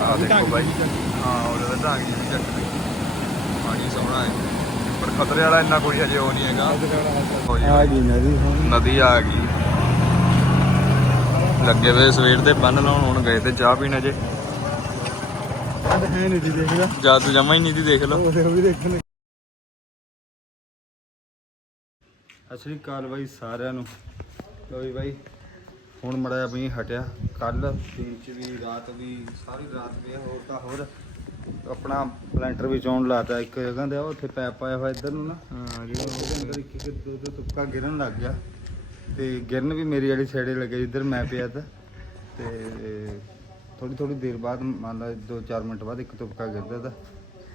ਆ ਦੇਖੋ ਬਾਈ। ਹਾਂ ਉਹਦੇ ਵਿੱਚ ਢਾਂਗੀ ਵੀ ਚੱਕ ਲਈ। ਪਾਣੀ ਸੋਹਣਾ ਹੈ। ਪਰ ਖਤਰੇ ਵਾਲਾ ਇੰਨਾ ਕੋਈ ਹਜੇ ਉਹ ਨਹੀਂ ਹੈਗਾ। ਹੋ ਜੀ। ਆ ਗਈ ਨਦੀ ਹੁਣ। ਨਦੀ ਆ ਗਈ। ਲੱਗੇ ਵੇ ਸਵੇਰ ਦੇ ਬੰਨ ਲਾਉਣ ਹੁਣ ਗਏ ਤੇ ਚਾਹ ਪੀਣ ਅਜੇ। ਅੱਜ ਹੈ ਨਹੀਂ ਜੀ ਦੇਖਦਾ ਜਦ ਜਮਾ ਹੀ ਨਹੀਂ ਦੀ ਦੇਖ ਲਓ। ਉਹ ਵੀ ਦੇਖਣ ਅਸਲੀ ਕਾਲ ਬਾਈ ਸਾਰਿਆਂ ਨੂੰ। ਲੋਈ ਬਾਈ। ਹੁਣ ਮੜਾ ਬਈ ਹਟਿਆ ਕੱਲ ਦਿਨ ਚ ਵੀ ਰਾਤ ਵੀ ਸਾਰੀ ਰਾਤ ਵੀ ਹੋਰ ਤਾਂ ਹੋਰ। ਆਪਣਾ ਪਲੈਂਟਰ ਵੀ ਚੋਣ ਲਾਤਾ ਇੱਕ ਜਗ੍ਹਾ ਤੇ ਉਹ ਉੱਥੇ ਪੈਪ ਪਾਇਆ ਹੋਇਆ ਇੱਧਰ ਨੂੰ ਨਾ। ਹਾਂ ਉਹਦੇ ਅੰਦਰ ਇੱਕ ਇੱਕ ਦੋ ਦੋ ਤੁਪਕਾ ਗਿਰਨ ਲੱਗ ਗਿਆ। ਤੇ ਗਿਰਨ ਵੀ ਮੇਰੀ ਵਾਲੀ ਸਾਈਡੇ ਲੱਗੇ ਜਿੱਧਰ ਮੈਂ ਪਿਆ ਤਾ। ਤੇ ਥੋੜੀ ਥੋੜੀ ਦੇਰ ਬਾਅਦ ਮੰਨ ਲਾ 2-4 ਮਿੰਟ ਬਾਅਦ ਇੱਕ ਤੁਪਕਾ ਗਿਰਦਾ ਤਾ।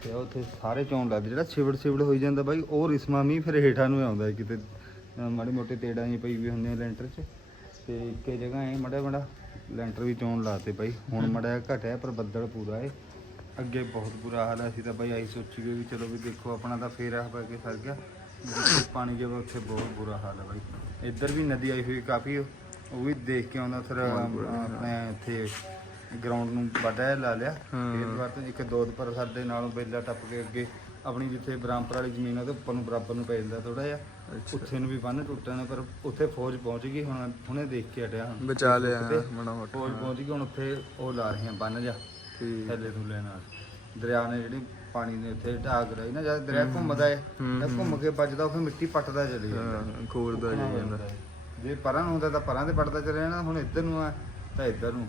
ਤੇ ਉਹ ਉੱਥੇ ਸਾਰੇ ਚੌਣ ਲੱਗਦੇ ਜਿਹੜਾ ਛਿਵੜ ਛਿਵੜ ਹੋਈ ਜਾਂਦਾ ਬਾਈ ਉਹ ਰਿਸਮਾ ਮੀਂਹ ਫਿਰ ਹੇਠਾਂ ਨੂੰ ਆਉਂਦਾ ਕਿਤੇ। ਮਾੜੀ ਮੋਟੀ ਤੇੜਾਂ ਜੀ ਪਈ ਵੀ ਹੁੰਦੀਆਂ ਲੈਂਟਰ 'ਚ। ਤੇ ਇੱਕੇ ਜਗ੍ਹਾ ਐ ਮੜਾ ਮੜਾ ਲੈਂਟਰ ਵੀ ਚੌਣ ਲਾਤੇ ਬਾਈ। ਹੁਣ ਮੜਾ ਘਟਿਆ ਪਰ ਬੱਦਲ ਪੂਰਾ ਏ ਅੱਗੇ ਬਹੁਤ ਬੁਰਾ ਹਾਲ ਹੈ ਅਸੀਂ ਤਾਂ ਬਾਈ ਆਈ ਸੋਚੀ ਗਏ ਵੀ ਚਲੋ ਵੀ ਦੇਖੋ ਆਪਣਾ ਤਾਂ ਫੇਰ ਆ ਪਾ ਕੇ ਸਰ ਗਿਆ। ਪਾਣੀ ਜਿਹਾ ਉੱਥੇ ਬਹੁਤ ਬੁਰਾ ਹਾਲ ਹੈ ਬਾਈ। ਇੱਧਰ ਵੀ ਨਦੀ ਆਈ ਹੋਈ ਕਾਫੀ ਉਹ ਵੀ ਦੇਖ ਕੇ ਆਉਂਦਾ ਫਿਰ ਆਪਣੇ ਇੱਥੇ ਗਰਾਊਂਡ ਨੂੰ ਵਾਢਾ ਲਾ ਲਿਆ। ਫਿਰ ਦੁਬਾਰਾ ਤੋਂ ਇੱਕ ਦੋ ਪਰ ਸਾਡੇ ਨਾਲੋਂ ਬੇਲਾ ਟੱਪ ਕੇ ਅੱਗੇ ਆਪਣੀ ਜਿੱਥੇ ਬਰਾਮਪੁਰ ਵਾਲੀ ਜ਼ਮੀਨ ਆ ਉਹਦੇ ਉੱਪਰ ਨੂੰ ਬਰਾਬਰ ਨੂੰ ਪੈ ਜਾਂਦਾ ਥੋੜਾ ਜਿਹਾ। ਉੱਥੇ ਨੂੰ ਵੀ ਬੰਨ ਟੁੱਟਣ ਪਰ ਉੱਥੇ ਫੌਜ ਪਹੁੰਚ ਗਈ ਹੁਣ ਹੁਣੇ ਦੇਖ ਕੇ ਹਟਿਆ ਹੁਣ। ਬਚਾ ਲਿਆ ਮਣਾ ਮੋਟਾ। ਫੌਜ ਪਹੁੰਚ ਗਈ ਹੁਣ ਉੱਥੇ ਉਹ ਲਾ ਰਹੇ ਆ ਬੰਨ ਜਾ ਠੀਕ। ਥੱਲੇ ਥੁੱਲੇ ਨਾਲ। ਦਰਿਆ ਨੇ ਜਿਹੜੀ ਪਾਣੀ ਨੇ ਉੱਥੇ ਢਾਕ ਰਹੀ ਨਾ ਜਦ ਦਰਿਆ ਘੁੰਮਦਾ ਹੈ ਤਾਂ ਘੁੰਮ ਕੇ ਵੱਜਦਾ ਉਹ ਫਿਰ ਮਿੱਟੀ ਪੱਟਦਾ ਚਲੀ ਜਾਂਦਾ। ਖੋਰਦਾ ਜਾਂਦਾ। ਜੇ ਪਰਾਂ ਨੂੰ ਹੁੰਦਾ ਤਾਂ ਪਰਾਂ ਤੇ ਪੜਦਾ ਚੱਲ ਜਾਣਾ ਹੁਣ ਇੱਧਰ ਨੂੰ ਆ ਤਾਂ ਇੱਧਰ ਨੂੰ।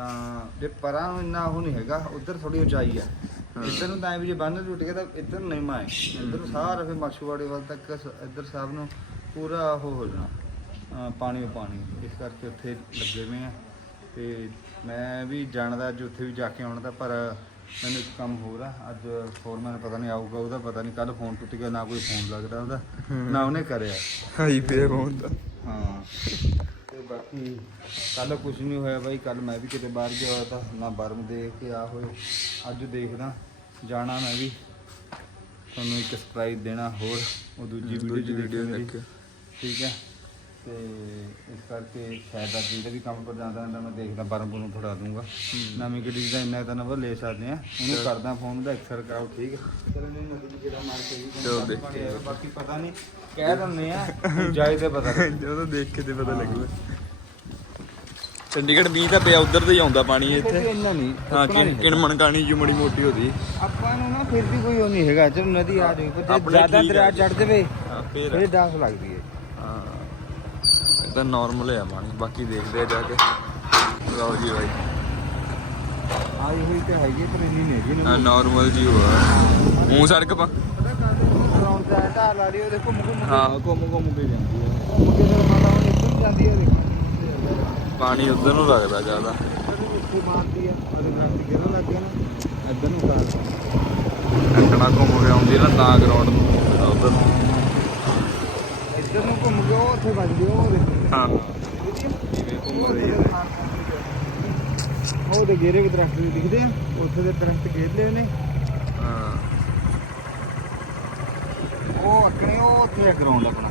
ਤਾਂ ਜੇ ਪਰਾਂ ਨੂੰ ਇੰਨਾ ਉਹ ਨਹੀਂ ਹੈਗਾ ਉੱਧਰ ਥੋੜੀ ਉਚਾਈ ਆ। ਇੱਧਰ ਨੂੰ ਤਾਂ ਐ ਵੀ ਜੇ ਬੰਨ ਟੁੱਟ ਗਿਆ ਤਾਂ ਇੱਧਰ ਨੂੰ ਨਹੀਂ ਮਾਏ ਇੱਧਰ ਨੂੰ ਸਾਰਾ ਫਿਰ ਮਛੂਵਾੜੇ ਵੱਲ ਤੱਕ ਸ- ਇੱਧਰ ਸਭ ਨੂੰ ਪੂਰਾ ਉਹ ਹੋ ਜਾਣਾ। ਅਹ ਪਾਣੀ ਓ ਪਾਣੀ। ਇਸ ਕਰਕੇ ਉੱਥੇ ਲੱਗੇ ਹੋਏ ਆ। ਤੇ ਮੈਂ ਵੀ ਜਾਣਦਾ ਅੱਜ ਉੱਥੇ ਵੀ ਜਾ ਕੇ ਆਉਣਾ ਤਾਂ ਪਰ ਮੈਨੂੰ ਇੱਕ ਕੰਮ ਹੋਰ ਆ। ਅੱਜ ਫੋਰਮੈਨ ਪਤਾ ਨਹੀਂ ਆਊਗਾ ਉਹਦਾ ਪਤਾ ਨਹੀਂ ਕੱਲ ਫੋਨ ਟੁੱਟ ਗਿਆ ਨਾ ਕੋਈ ਫੋਨ ਲੱਗਦਾ ਉਹਦਾ ਨਾ ਉਹਨੇ ਕਰਿਆ। ਹਾਈ ਫੇ ਹੁੰਦਾ ਹਾਂ। ਤੇ ਬਾਕੀ ਕੱਲ ਕੁਝ ਨਹੀਂ ਹੋਇਆ ਬਾਈ ਕੱਲ ਮੈਂ ਵੀ ਕਿਤੇ ਬਾਹਰ ਗਿਆ ਹੋਇਆ ਤਾਂ ਨਾ ਬਰਮ ਦੇਖ ਕੇ ਆ ਹੋਏ। ਅੱਜ ਦੇਖਦਾ ਜਾਣਾ ਮੈਂ ਵੀ। ਤੁਹਾਨੂੰ ਇੱਕ ਸਰਪ੍ਰਾਈਜ਼ ਦੇਣਾ ਹੋਰ ਉਹ ਦੂਜੀ ਵੀਡੀਓ ਚ ਵੀਡੀਓ। ਦੇਖਿਓ। ਠੀਕ ਹੈ। ਤੇ ਇਸ ਕਰਕੇ ਸ਼ਾਇਦ ਅੱਜ ਜਿਹੜਾ ਵੀ ਕੰਮ ਪਰ ਜਾਂਦਾ ਹੁੰਦਾ ਮੈਂ ਦੇਖਦਾ ਬਰਮ ਨੂੰ ਫੜਾ ਦੂੰਗਾ। ਨਵੀਂ ਗੱਡੀ ਦਾ ਇੰਨਾ ਤਾਂ ਨੰਬਰ ਲੈ ਸਕਦੇ ਆ ਉਹਨੂੰ ਕਰਦਾ ਫੋਨ ਦਾ ਐਕਸਰ ਕਰਾਓ ਠੀਕ ਹੈ। ਚਲੋ ਨਹੀਂ ਨਦੀ ਜਿਹੜਾ ਮਾਰ ਕੇ ਬਾਕੀ ਪਤਾ ਨਹੀਂ। ਕਹਿ ਦਿੰਦੇ ਆ ਜਾਏ ਤੇ ਪਤਾ ਲੱਗੇ। ਜਦੋਂ ਦੇਖ ਕੇ ਤੇ ਪਤਾ ਲੱਗੂਗਾ ਚੰਡੀਗੜ੍ਹ ਮੀਂਹ ਤਾਂ ਪਿਆ ਉਧਰ ਤੋਂ ਹੀ ਆਉਂਦਾ ਪਾਣੀ ਇੱਥੇ ਇੰਨਾ ਨਹੀਂ ਹਾਂ ਰੁਕਣਾ ਨਹੀਂ। ਕਿਣ ਮਣਕਾਣੀ ਜੀ ਮੜੀ ਮੋਟੀ ਹੋਦੀ ਆਪਾਂ ਨੂੰ ਨਾ ਫਿਰ ਵੀ ਕੋਈ ਉਹ ਨਹੀਂ ਹੈਗਾ ਚਲੋ ਨਦੀ ਆ ਜਾਵੇ ਪਰ ਜੇ ਆਪਣੇ ਜ਼ਿਆਦਾ ਠੀਕ ਦਰਿਆ ਆ। ਚੜ ਜਾਵੇ ਹਾਂ ਫੇਰ ਫਿਰ ਡਾਂਸ ਲੱਗਦੀ ਹੈ। ਹਾਂ ਇਹ ਤਾਂ ਨਾਰਮਲ ਹੈ ਪਾਣੀ ਬਾਕੀ ਦੇਖਦੇ ਆ ਜਾ ਕੇ। ਲਓ ਜੀ ਬਾਈ। ਆਈ ਹੋਈ ਤੇ ਹੈਗੀ ਪਰ ਇੰਨੀ ਨਹੀਂ ਹੈਗੀ ਹਾਂ ਨਾਰਮਲ ਜੀ ਹੋਆ ਮੂੰਹ ਸੜਕ ਪਾ। ਗਰਾਊਂਡ ਤੇ ਢਾਲ ਲਾ ਰਹੀ ਉਹਦੇ ਘੁੰਮ ਘੁੰਮ ਹਾਂ, ਘੁੰਮ ਘੁੰਮ ਕੇ ਜਾਂਦੀ ਹੈ। ਘੁੰਮ ਕੇ ਫਿਰ ਮਾਤਾ ਹੁਣ ਇੱਧਰ ਨੂੰ ਜਾਂਦੀ ਹੈ ਦੇਖੋ ਪਾਣੀ ਉਧਰ ਨੂੰ ਲੱਗਦਾ ਜ਼ਿਆਦਾ। ਇੱਥੇ ਮਾਰਦੀ ਆ ਉਹਦੇ ਨਾਲ ਦੀ ਗਿਰਨ ਲੱਗ ਗਿਆ ਨਾ ਇੱਧਰ ਨੂੰ ਕਰ ਐਂਟਣਾ ਘੁੰਮ ਕੇ ਆਉਂਦੀ ਨਾ ਤਾਂ ਗਰਾਊਂਡ ਨੂੰ, ਉਧਰ ਨੂੰ। ਇੱਧਰ ਨੂੰ ਘੁੰਮ ਕੇ ਉਹ ਉੱਥੇ ਵੱਜਦੀ ਉਹ ਦੇਖੋ ਹਾਂ। ਜਿਵੇਂ ਘੁੰਮ ਰਹੀ ਹੈ ਉਹ ਦੇ ਗੇਰੇ ਵੀ ਦਰਖਤ ਵੀ ਦਿਖਦੇ ਆ, ਉੱਥੇ ਦੇ ਦਰਖਤ ਘੇਰ ਲਏ ਨੇ ਹਾਂ ਅੱਕਣੇ ਉਹ ਉੱਥੇ ਗਰਾਊਂਡ ਆਪਣਾ।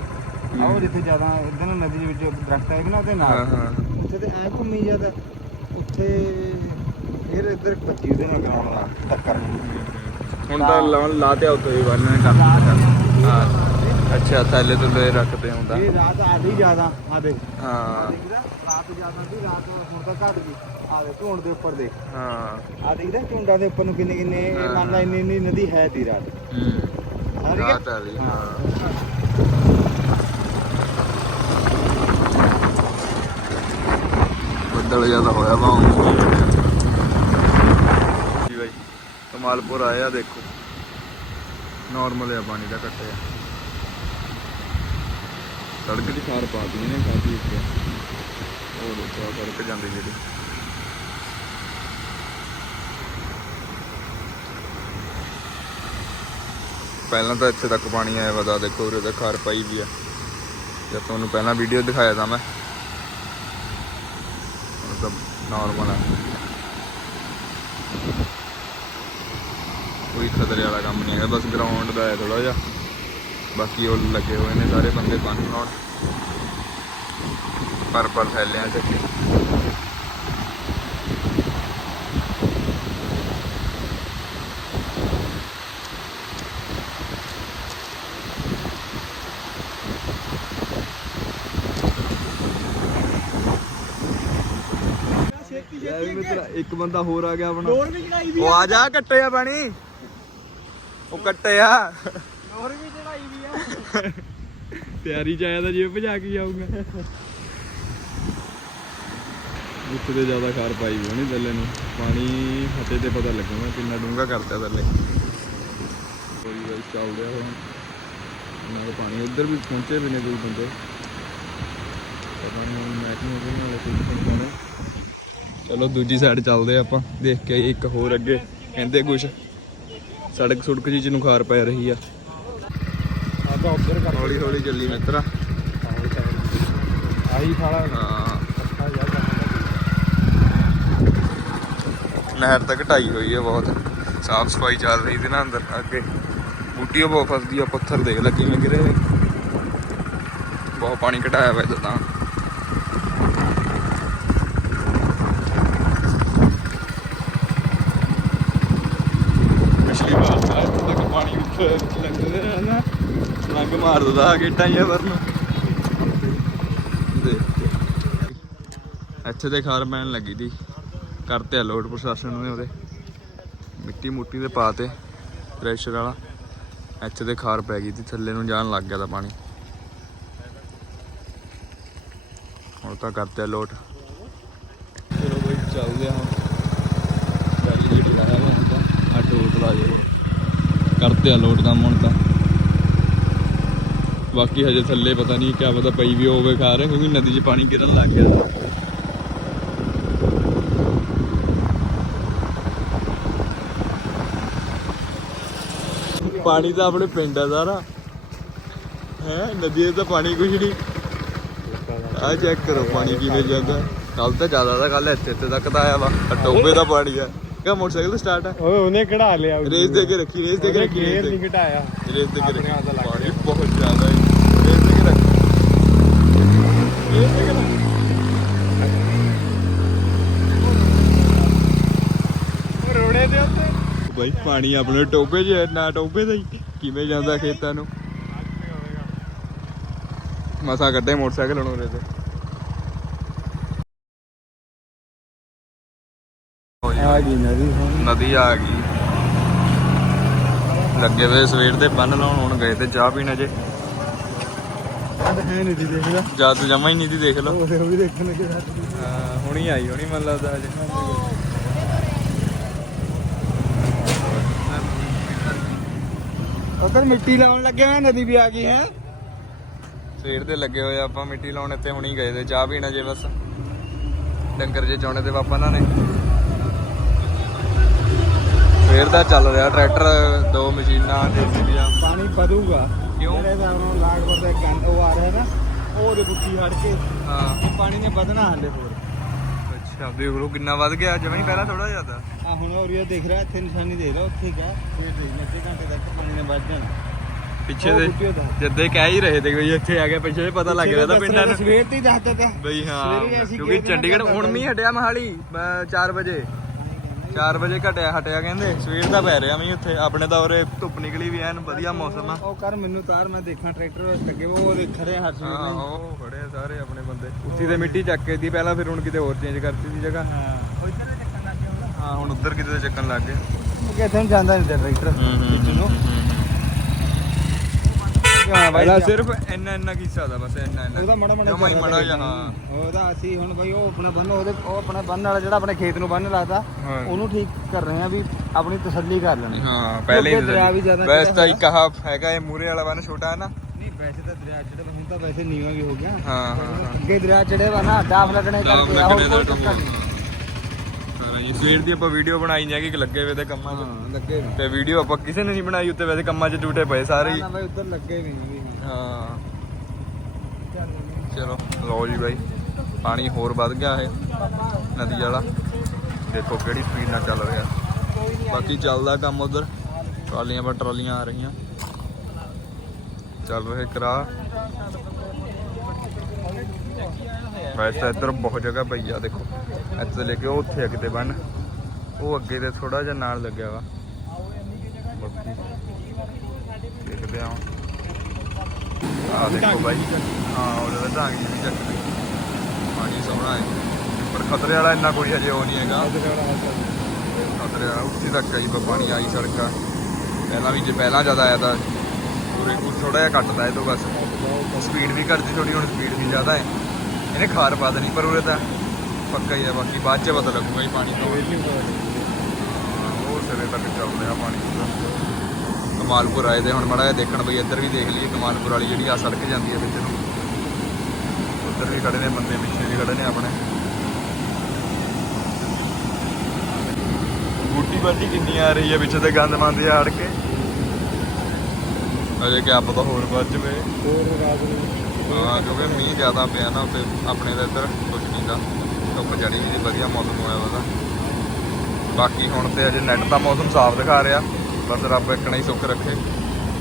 ਆਹ ਉਹ ਜਿੱਥੇ ਜ਼ਿਆਦਾ ਇਧਰ ਨੂੰ ਨਦੀ ਦੇ ਵਿੱਚ ਦਰਖਤ ਹੈ ਨਾ ਉਹਦੇ ਹਾਂ ਨਾਲ। ਹਾਂ ਉੱਥੇ ਤੇ ਐ ਘੁੰਮੀ ਜਾਂਦਾ ਉੱਥੇ ਫਿਰ ਇੱਧਰ ਪੱਜੀ ਉਹਦੇ ਨਾਲ ਗਰਾਊਂਡ ਨਾਲ ਟੱਕਰ ਹੁਣ ਤਾਂ ਲਾਉਣ ਲਾਤੇ ਉੱਤੇ ਵੀ ਬੰਨਣੇ ਕੰਮ ਹਾਂ। ਅੱਛਾ ਥੱਲੇ ਤੁੱਲੇ ਰੱਖਦੇ ਹੁੰਦਾ। ਇਹ ਰਾਤ ਆਦੀ ਜ਼ਿਆਦਾ ਆ ਦੇ ਹਾਂ ਦੇਖਦਾ ਰਾਤ ਜ਼ਿਆਦਾ ਸੀ ਰਾਤ ਹੁਣ ਤਾਂ ਘਟ ਗਈ। ਆ ਦੇ ਢੂੰਡ ਦੇ ਉੱਪਰ ਦੇਖ। ਹਾਂ। ਆ ਦੇਖਦਾ ਢੂੰਡਾਂ ਦੇ ਉੱਪਰ ਨੂੰ ਕਿੰਨੇ ਕਿੰਨੇ। ਮੰਨ ਲਾ ਇੰਨੀ ਇੰਨੀ ਨਦੀ ਹੈ ਰਾਤ ਹੈ? ਰਾਤ ਆ ਹਾਂ। ਬੱਦਲ ਜ਼ਿਆਦਾ ਹੋਇਆ ਵਾ ਜੀ ਬਾਈ, ਕਮਾਲਪੁਰ ਆਇਆ ਦੇਖੋ। ਨਾਰਮਲ ਆ ਪਾਣੀ ਦਾ ਘਟਿਆ ਸੜਕ ਦੀ ਖਾਰ ਪਾ ਨੇ ਕਾਫੀ ਉੱਤੇ ਉਹ ਦੇਖੋ ਸੜਕ ਜਾਂਦੀ ਜਿਹੜੀ। ਪਹਿਲਾਂ ਤਾਂ ਇੱਥੇ ਤੱਕ ਪਾਣੀ ਆਇਆ ਵਾ ਦੇਖੋ ਉਰੇ ਤਾਂ ਖਾਰ ਪਾਈ ਵੀ ਆ। ਜਦ ਤੁਹਾਨੂੰ ਪਹਿਲਾਂ ਵੀਡੀਓ ਦਿਖਾਇਆ ਤਾਂ ਮੈਂ। ਹੁਣ ਨਾਰਮਲ ਆ। ਕੋਈ ਖਤਰੇ ਵਾਲਾ ਕੰਮ ਨਹੀਂ ਹੈਗਾ, ਬਸ ਗਰਾਊਂਡ ਦਾ ਹੈ ਥੋੜਾ ਜਿਹਾ। ਬਾਕੀ ਉਹ ਲੱਗੇ ਹੋਏ ਨੇ ਸਾਰੇ ਬੰਦੇ ਬੰਨ ਲਾਉਣ ਪਰ ਪਰ ਫੈਲਿਆਂ ਚ। ਲੈ ਵੀ ਮਿੱਤਰਾ ਇੱਕ ਬੰਦਾ ਹੋਰ ਆ ਗਿਆ ਆਪਣਾ। ਵੀ ਚੜਾਈ ਦੀ ਉਹ ਆ ਜਾ ਕੱਟੇ ਆ ਪਾਣੀ ਉਹ ਕੱਟੇ ਆ। ਲੋਰ ਵੀ ਚੜਾਈ ਦੀ ਆ। ਤਿਆਰੀ ਚ ਆਇਆ ਤਾਂ ਜਿਵੇਂ ਭਜਾ ਕੇ ਜਾਊਗਾ ਉੱਤੇ ਤੇ ਜ਼ਿਆਦਾ ਖਾਰ ਪਾਈ ਹੋਈ ਨਹੀਂ ਥੱਲੇ ਨੂੰ। ਪਾਣੀ ਹੱਥੇ ਤੇ ਪਤਾ ਲੱਗੂਗਾ ਕਿੰਨਾ ਡੂੰਘਾ ਕਰਤਾ ਥੱਲੇ। ਕੋਈ ਗੱਲ ਚੱਲ ਰਿਹਾ ਹੁਣ। ਨਾਲ ਪਾਣੀ ਉੱਧਰ ਵੀ ਪਹੁੰਚੇ ਵੀ ਨੇ ਕੋਈ ਬੰਦੇ। ਪਤਾ ਨਹੀਂ ਹੁਣ ਨੂੰ ਉਹਦੇ ਨਾਲ ਕੋਈ ਪਹੁੰਚਾਉਣਾ ਚਲੋ ਦੂਜੀ ਸਾਈਡ ਚੱਲਦੇ ਆ ਆਪਾਂ ਦੇਖ ਕੇ ਇੱਕ ਹੋਰ ਅੱਗੇ। ਕਹਿੰਦੇ ਕੁਛ ਸੜਕ ਸੁੜਕ ਜੀ ਚ ਨੂੰ ਖਾਰ ਪੈ ਰਹੀ ਆ। ਆ ਤਾਂ ਉੱਧਰ ਕਰ ਹੌਲੀ ਹੌਲੀ ਚੱਲੀ ਮਿੱਤਰਾ। ਆਹੀ ਸਾਲਾ ਨਹਿਰ ਤੱਕ ਢਾਈ ਹੋਈ ਹੈ ਬਹੁਤ। ਸਾਫ਼ ਸਫ਼ਾਈ ਚੱਲ ਰਹੀ ਤੇ ਨਾ ਅੰਦਰ ਅੱਗੇ। ਬੂਟੀਆਂ ਬਹੁਤ ਫਸਦੀ ਆ ਪੱਥਰ ਦੇਖ ਲੈ ਕਿਵੇਂ ਗਿਰੇ ਹੋਏ। ਬਹੁਤ ਪਾਣੀ ਘਟਾਇਆ ਵਾ ਤਾਂ ਪਿਛਲੀ ਵਾਰ ਤਾਂ ਇੱਥੇ ਤੱਕ ਪਾਣੀ ਉੱਥੇ ਲੰਘਦਾ ਗੇਟਾਂ ਹੀ ਵਰਨ। ਦੇਖ ਇੱਥੇ ਤੇ ਖਾਰ ਪੈਣ ਲੱਗੀ ਦੀ। ਕਰਤੇ ਆ ਲੋਡ ਪ੍ਰਸ਼ਾਸਨ ਨੇ ਉਹਦੇ। ਮਿੱਟੀ ਮੁੱਟੀ ਦੇ ਪਾਤੇ ਪ੍ਰੈਸ਼ਰ ਵਾਲਾ। ਇੱਥੇ ਤੇ ਖਾਰ ਪੈ ਗਈ ਸੀ ਥੱਲੇ ਨੂੰ ਜਾਣ ਲੱਗ ਗਿਆ ਤਾਂ ਪਾਣੀ। ਹੁਣ ਤਾਂ ਕਰਤੇ ਲੋਟ। ਚਲੋ ਬਈ, ਚੱਲਦੇ ਆ ਹੁਣ ਪਹਿਲੀ ਜਿਹੜੀ ਲਾਇਆ ਵਾ ਹੁਣ ਤਾਂ ਆ ਟੋਟ ਲਾ ਜੇ ਕਰਤੇ ਆ ਲੋਡ ਕੰਮ ਹੁਣ ਤਾਂ। ਬਾਕੀ ਹਜੇ ਥੱਲੇ ਪਤਾ ਨਹੀਂ ਕਿਆ ਪਤਾ ਪਈ ਵੀ ਹੋਵੇ ਖਾਰ ਕਿਉਂਕਿ ਨਦੀ 'ਚ ਪਾਣੀ ਗਿਰਨ ਲੱਗ ਗਿਆ। ਪਾਣੀ ਤਾਂ ਆਪਣੇ ਪਿੰਡ ਆ ਸਾਰਾ। ਹੈ, ਨਦੀ ਦਾ ਤਾਂ ਪਾਣੀ ਕੁਛ ਨਹੀਂ। ਆ ਚੈੱਕ ਕਰੋ ਪਾਣੀ ਕਿਵੇਂ ਜਾਂਦਾ। ਕੱਲ ਤਾਂ ਜ਼ਿਆਦਾ ਦਾ ਕੱਲ ਇੱਥੇ ਇੱਥੇ ਤੱਕ ਤਾਂ ਆਇਆ ਵਾ ਆਹ ਟੋਬੇ ਦਾ ਪਾਣੀ ਆ। ਕਾ ਮੋਟਰਸਾਈਕਲ ਸਟਾਰਟ ਆ? ਓਏ ਉਹਨੇ ਕਢਾ ਲਿਆ? ਰੇਸ ਦੇ ਕੇ ਰੱਖੀ ਰੇਸ ਦੇ ਕੇ ਰੱਖੀ ਗੇਅਰ ਰੇਸ ਨਹੀਂ ਘਟਾਇਆ। ਰੇਸ ਦੇ ਕੇ ਰੱਖੀ। ਪਾਣੀ ਬਹੁਤ ਜ਼ਿਆਦਾ ਹੈ। ਰੇਸ ਦੇ ਕੇ ਰੱਖੀ। ਰੇਸ ਦੇ ਕੇ ਰੱਖੀ। ਉਹ ਰੋੜੇ ਦੇ ਉੱਤੇ। ਬਾਈ ਪਾਣੀ ਆਪਣੇ ਟੋਬੇ 'ਚ ਹੈ, ਨਾ ਟੋਬੇ ਦਾ ਹੀ। ਕਿਵੇਂ ਜਾਂਦਾ ਖੇਤਾਂ ਨੂੰ? ਮਸਾ ਕੱਢੇ ਮੋਟਰਸਾਈਕਲ ਹੁਣ ਤੇ ਆ ਗਈ ਨਦੀ ਆ ਗਈ। ਲੱਗੇ ਵੇ ਸਵੇਰ ਦੇ ਬੰਨ ਲਾਉਣ ਹੁਣ ਗਏ ਤੇ ਚਾਹ ਪੀਣ ਅਜੇ। ਅੰਦ ਹੈ ਨਹੀਂ ਦੀ ਦੇਖ ਲੈ। ਜਦ ਜਮਾ ਹੀ ਨਹੀਂ ਦੀ ਦੇਖ ਲਓ। ਉਹ ਵੀ ਦੇਖਣ ਲੱਗੇ ਹਾਂ, ਹੁਣੀ ਆਈ ਹੁਣੀ ਮਨ ਲੱਗਦਾ ਅਜੇ। ਉਧਰ ਮਿੱਟੀ ਲਾਉਣ ਲੱਗੇ ਹੋਏ ਨਦੀ ਵੀ ਆ ਗਈ ਹੈ। ਸਵੇਰ ਦੇ ਲੱਗੇ ਹੋਏ ਆ ਆਪਾਂ ਮਿੱਟੀ ਲਾਉਣ ਇੱਥੇ ਹੁਣੀ ਗਏ ਤੇ ਚਾਹ ਪੀਣ ਅਜੇ ਬਸ। ਡੰਗਰ ਜੇ ਚਾਉਣੇ ਤੇ ਪਾਪਾ ਇਹਨਾਂ ਨੇ। ਸਵੇਰ ਦਾ ਚੱਲ ਰਿਹਾ ਟਰੈਕਟਰ ਦੋ ਮਸ਼ੀਨਾਂ ਜੀਸੀਬੀਆਂ ਪਾਣੀ ਵਧੂਗਾ। ਕਿਉਂ? ਜਿਹੜੇ ਹਿਸਾਬ ਨਾਲ ਲਾਗਵਰ ਦਾ ਗੰਦ ਉਹ ਆ ਰਿਹਾ ਨਾ ਉਹ ਉਹਦੇ ਬੁੱਕੀ ਹਟ ਕੇ ਹਾਂ। ਇਹ ਪਾਣੀ ਨੇ ਵਧਣਾ ਹਲੇ ਹੋਰ। ਅੱਛਾ ਦੇਖ ਲਓ ਕਿੰਨਾ ਵੱਧ ਗਿਆ ਜਮਾਂ ਹੀ ਪਹਿਲਾਂ ਥੋੜਾ ਜ਼ਿਆਦਾ ਆ ਹੁਣ ਉਹ ਰਿਆ ਦੇਖ ਰਿਹਾ ਇੱਥੇ ਨਿਸ਼ਾਨੀ ਦੇ ਰਿਹਾ ਉੱਥੇ ਗਿਆ ਫਿਰ ਦੇਖ ਅੱਧੇ ਘੰਟੇ ਤੱਕ ਪਾਣੀ ਨੇ ਵੱਧ ਜਾਣਾ। ਪਿੱਛੇ ਦੇ ਦਾ। ਜਿੱਦੇ ਕਹਿ ਹੀ ਰਹੇ ਤੇ ਕੋਈ ਇੱਥੇ ਆ ਗਿਆ ਪਿੱਛੇ ਦੇ ਪਤਾ ਲੱਗ ਰਿਹਾ ਤਾਂ ਪਿੰਡਾਂ ਨੂੰ। ਸਵੇਰ ਤੇ ਹੀ ਦੱਸਦਾ ਤਾ। ਬਈ ਹਾਂ ਕਿਉਂਕਿ ਚੰਡੀਗੜ੍ਹ ਹੁਣ ਲੱਗਾ। ਮੀਂਹ ਹਟਿਆ ਮਹਾਲੀ 4 ਵਜੇ। 4 ਵਜੇ ਘਟਿਆ ਹਟਿਆ ਕਹਿੰਦੇ ਸਵੇਰ ਦਾ ਪੈ ਰਿਹਾ ਮੀਂਹ ਉੱਥੇ ਆਪਣੇ ਤਾਂ ਉਰੇ ਧੁੱਪ ਨਿਕਲੀ ਵੀ ਐਨ ਵਧੀਆ ਮੌਸਮ ਆ। ਉਹ ਕਰ ਮੈਨੂੰ ਤਾਰ ਮੈਂ ਦੇਖਾਂ ਟਰੈਕਟਰ ਲੱਗੇ ਉਹ ਦੇਖ ਰਹੇ ਹੱਥ ਹਾਂ ਉਹ ਖੜੇ ਆ ਸਾਰੇ ਆਪਣੇ ਬੰਦੇ। ਉੱਤੀ ਤੇ ਮਿੱਟੀ ਚੱਕ ਕੇ ਦੀ ਪਹਿਲਾਂ ਫਿਰ ਹੁਣ ਕਿਤੇ ਹੋਰ ਚੇਂਜ ਕਰਤੀ ਸੀ ਜਗ੍ਹਾ। ਹਾਂ। ਉਹ ਇੱਧਰ ਦੇ ਚੱਕਣ ਲੱਗ ਗਿਆ ਹੁਣ। ਹਾਂ ਹੁਣ ਉੱਧਰ ਕਿਤੇ ਚੱਕਣ ਲੱਗ ਗਏ ਉਹ ਕਿੱਥੇ ਨੂੰ ਜਾਂਦਾ ਨਹੀਂ ਟਰੈਕਟਰ ਵਿੱਚ ਨੂੰ। ਹਾਂ ਬਾਈ ਪਹਿਲਾਂ ਸਿਰਫ ਇੰਨਾ ਇੰਨਾ ਕੀ ਹਿੱਸਾ ਦਾ ਬਸ ਇੰਨਾ ਇੰਨਾ। ਉਹਦਾ ਮੜਾ ਮੜਾ ਜਮਾਂ ਹੀ ਮੜਾ ਜਿਹਾ ਹਾਂ। ਉਹਦਾ ਅਸੀਂ ਹੁਣ ਬਾਈ ਉਹ ਆਪਣਾ ਬੰਨ ਉਹਦੇ ਉਹ ਆਪਣਾ ਬੰਨ ਵਾਲਾ ਜਿਹੜਾ ਆਪਣੇ ਖੇਤ ਨੂੰ ਬੰਨ ਹਾਂ। ਉਹਨੂੰ ਠੀਕ ਕਰ ਰਹੇ ਆ ਵੀ ਆਪਣੀ ਤਸੱਲੀ ਕਰ ਲੈਣੀ। ਹਾਂ ਪਹਿਲੇ ਅੱਗੇ ਦਰਿਆ ਵੀ ਜ਼ਿਆਦਾ ਵੈਸੇ ਤਾਂ ਇੱਕ ਆਹ ਹੈਗਾ ਇਹ ਮੂਰੇ ਵਾਲਾ ਬੰਨ ਛੋਟਾ ਹੈ ਨਾ। ਨਹੀਂ ਵੈਸੇ ਤਾਂ ਦਰਿਆ ਜਿਹੜਾ ਹੁਣ ਤਾਂ ਵੈਸੇ ਨੀਵਾ ਵੀ ਹੋ ਗਿਆ। ਹਾਂ ਹਾਂ ਹਾਂ। ਅੱਗੇ ਦਰਿਆ ਚੜਿਆ ਵਾ ਨਾ ਡਾਫ ਲੱਗਣੇ ਕਰਕੇ ਆਹ ਕੋਈ ਚੱਕਰ ਨਹੀਂ। ਸਾਰਾ ਜੀ ਸਵੇਰ ਦੀ ਆਪਾਂ ਵੀਡੀਓ ਬਣਾਈ ਜਾਗੀ ਕਿ ਲੱਗੇ ਵੇ ਤੇ ਕੰਮਾਂ 'ਚ। ਹਾਂ ਲੱਗੇ ਵੀ। ਤੇ ਵੀਡੀਓ ਆਪਾਂ ਕਿਸੇ ਨੇ ਨਹੀਂ ਬਣਾਈ ਉੱਤੇ ਵੈਸੇ ਕੰਮਾਂ 'ਚ ਝੂਟੇ ਪਏ ਸਾਰੇ ਹੀ। ਨਾ ਬਾਈ ਉੱਧਰ ਲੱਗੇ ਵੀ ਨਹੀਂ ਹਾਂ। ਚਲੋ ਲਓ ਜੀ ਬਾਈ ਪਾਣੀ ਹੋਰ ਵੱਧ ਗਿਆ ਹੈ ਨਦੀ ਵਾਲਾ। ਦੇਖੋ ਕਿਹੜੀ ਸਪੀਡ ਨਾਲ ਚੱਲ ਰਿਹਾ। ਬਾਕੀ ਚੱਲਦਾ ਕੰਮ ਉਧਰ। ਟਰਾਲੀਆਂ ਪਰ ਟਰਾਲੀਆਂ ਆ ਰਹੀਆਂ। ਚੱਲ ਰਹੇ ਕਰਾ। ਵੈਸੇ ਤਾਂ ਇੱਧਰ ਬਹੁਤ ਜਗ੍ਹਾ ਪਈ ਆ, ਦੇਖੋ। ਇੱਥੇ ਲੈ ਕੇ ਉਹ ਉੱਥੇ ਅੱਗੇ ਤੇ ਬਣ ਉਹ ਅੱਗੇ ਤੇ ਥੋੜਾ ਜਿਹਾ ਨਾਲ ਲੱਗਿਆ ਵਾ। ਬਾਕੀ ਦੇਖਦੇ ਆ ਆ ਦੇਖੋ ਬਾਈ। ਹਾਂ ਉਹਦੇ ਵਿੱਚ ਢਾਂਗੀ ਵੀ ਚੱਕ ਲਈ। ਪਾਣੀ ਸੋਹਣਾ ਹੈ। ਪਰ ਖਤਰੇ ਵਾਲਾ ਇੰਨਾ ਕੋਈ ਹਜੇ ਉਹ ਨਹੀਂ ਹੈਗਾ। ਖਤਰੇ ਵਾਲਾ ਉੱਥੇ ਤੱਕ ਆਈ ਬਾ ਪਾਣੀ ਆਈ ਸੜਕਾਂ। ਪਹਿਲਾਂ ਵੀ ਜੇ ਪਹਿਲਾਂ ਜ਼ਿਆਦਾ ਆਇਆ ਤਾਂ ਪੂਰੇ ਕੁਝ ਥੋੜਾ ਜਿਹਾ ਘਟਦਾ ਇਹ ਤੋਂ ਬਸ। ਸਪੀਡ ਵੀ ਘਟਦੀ ਥੋੜੀ ਹੁਣ ਸਪੀਡ ਵੀ ਜ਼ਿਆਦਾ ਹੈ। ਇਹਨੇ ਖਾਰ ਪਾ ਦੇਣੀ ਪਰ ਉਰੇ ਤਾਂ ਪੱਕਾ ਹੀ ਹੈ ਬਾਕੀ ਬਾਅਦ ਚ ਪਤਾ ਲੱਗੂਗਾ ਹੀ ਪਾਣੀ ਤੋਂ ਉਹ ਸਿਰੇ ਤੱਕ ਚੱਲ ਰਿਹਾ ਪਾਣੀ ਪੂਰਾ। ਕਮਾਲਪੁਰ ਆਏ ਤੇ ਹੁਣ ਮੜਾ ਜਿਹਾ ਦੇਖਣ ਬਈ ਇੱਧਰ ਵੀ ਦੇਖ ਲਈਏ ਕਮਾਲਪੁਰ ਵਾਲੀ ਜਿਹੜੀ ਆ ਸੜਕ ਜਾਂਦੀ ਹੈ ਵਿੱਚ ਨੂੰ। ਉੱਧਰ ਵੀ ਖੜੇ ਨੇ ਬੰਦੇ ਪਿੱਛੇ ਵੀ ਖੜੇ ਨੇ ਆਪਣੇ। ਬੂਟੀ ਬਾਟੀ ਕਿੰਨੀ ਆ ਰਹੀ ਹੈ ਵਿੱਚ ਤੇ ਗੰਦ ਮੰਦ ਅੜ ਕੇ। ਅਜੇ ਕਿ ਆਪ ਤਾਂ ਹੋਰ ਵੱਜ ਜਵੇ ਹੋਰ ਰਾਤ ਨੂੰ ਹਾਂ, ਕਿਉਂਕਿ ਮੀਂਹ ਜ਼ਿਆਦਾ ਪਿਆ ਨਾ ਉੱਤੇ ਆਪਣੇ ਦਾ ਇੱਧਰ ਕੁਝ ਨਹੀਂ ਦਾ ਧੁੱਪ ਚੜੀ ਵੀ ਵਧੀਆ ਮੌਸਮ ਹੋਇਆ ਉਹਦਾ। ਬਾਕੀ ਹੁਣ ਤੇ ਅਜੇ ਨੈਟ ਦਾ ਮੌਸਮ ਸਾਫ਼ ਦਿਖਾ ਰਿਹਾ, ਬਸ ਰੱਬ ਇੱਕਣਾ ਹੀ ਸੁੱਖ ਰੱਖੇ।